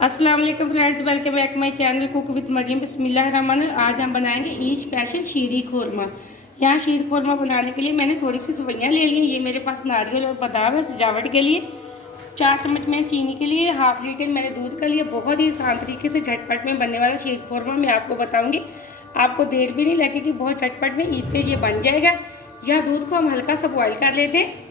अस्सलाम वालेकुम friends, welcome back my channel cook with Maryam. बिस्मिल्लाहिर्रहमानिर्रहीम। आज हम बनाएंगे ईद स्पेशल शीरी खोरमा। यहाँ शीर खोरमा बनाने के लिए मैंने थोड़ी सी सवैयाँ ले ली। ये मेरे पास नारियल और बादाम है सजावट के लिए। 4 चम्मच मैं चीनी के लिए, हाफ लीटर मैंने दूध का लिया। बहुत ही आसान तरीके से झटपट में बनने वाला शीर खोरमा मैं आपको बताऊँगी। आपको देर भी नहीं लगेगी, बहुत झटपट में ईद पे ये बन जाएगा। यह दूध को हम हल्का सा बॉयल कर लेते हैं।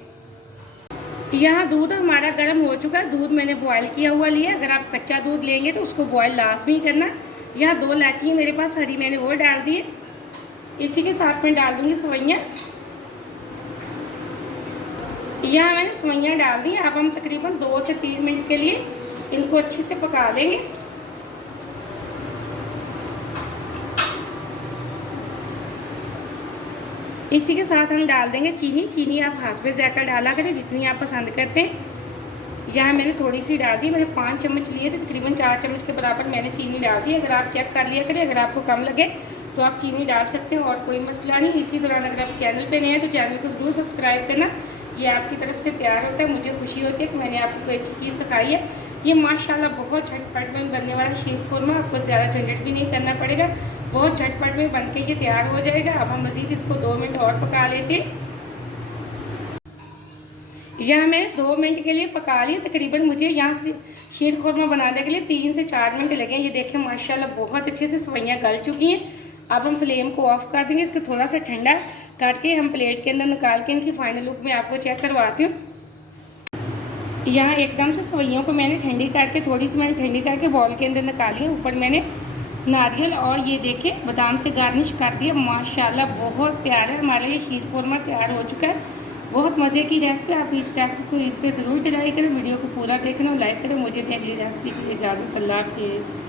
यहाँ दूध हमारा गर्म हो चुका है। दूध मैंने बॉयल किया हुआ लिया। अगर आप कच्चा दूध लेंगे तो उसको बॉयल लाजमी करना। यहाँ 2 इलायची मेरे पास हरी, मैंने वो डाल दी है। इसी के साथ में डाल दूँगी सवैयाँ। यहाँ मैंने सवैयाँ डाल दी। अब हम तकरीबन 2 से 3 मिनट के लिए इनको अच्छे से पका लेंगे। इसी के साथ हम डाल देंगे चीनी। चीनी आप हाथ ज़ायका डाला करें जितनी आप पसंद करते हैं। यहाँ मैंने थोड़ी सी डाल दी। मैंने 5 चम्मच लिए थे, तकरीबन 4 चम्मच के बराबर मैंने चीनी डाल दी। अगर आप चेक कर लिया करें, अगर आपको कम लगे तो आप चीनी डाल सकते हैं और कोई मसला नहीं। इसी दौरान अगर आप चैनल पे नए हैं तो चैनल को ज़रूर सब्सक्राइब करना। ये आपकी तरफ से प्यार होता है, मुझे खुशी होती है कि मैंने आपको कोई अच्छी चीज़ सिखाई है। ये माशाल्लाह बहुत झटपट में बनने वाला शीर खोरमा, आपको ज़्यादा झंझट भी नहीं करना पड़ेगा। बहुत झटपट में बन के ये तैयार हो जाएगा। अब हम मज़ीद इसको 2 मिनट और पका लेते हैं। यह मैं 2 मिनट के लिए पका लिया। तकरीबन मुझे यहाँ से शीर खोरमा बनाने के लिए 3 से 4 मिनट लगे। ये देखें माशाल्लाह बहुत अच्छे से सवैयाँ गल चुकी हैं। अब हम फ्लेम को ऑफ कर देंगे। इसको थोड़ा सा ठंडा करके हम प्लेट के अंदर निकाल के इनकी फाइनल लुक में आपको चेक करवाती हूँ। यहाँ एकदम से सवैयों को मैंने ठंडी करके, थोड़ी सी मैंने ठंडी करके बॉल के अंदर निकाली है। ऊपर मैंने नारियल और ये देखें बादाम से गार्निश कर दिया। माशाल्लाह बहुत प्यारा है हमारे लिए शीर खोरमा तैयार हो चुका है। बहुत मज़े की रेसिपी। आप इस रेसिपी को ईद पे ज़रूर ट्राई करें। वीडियो को पूरा देखना और लाइक करें। मुझे दें अगली रेसिपी की इजाज़त। अल्लाह हाफ़िज़।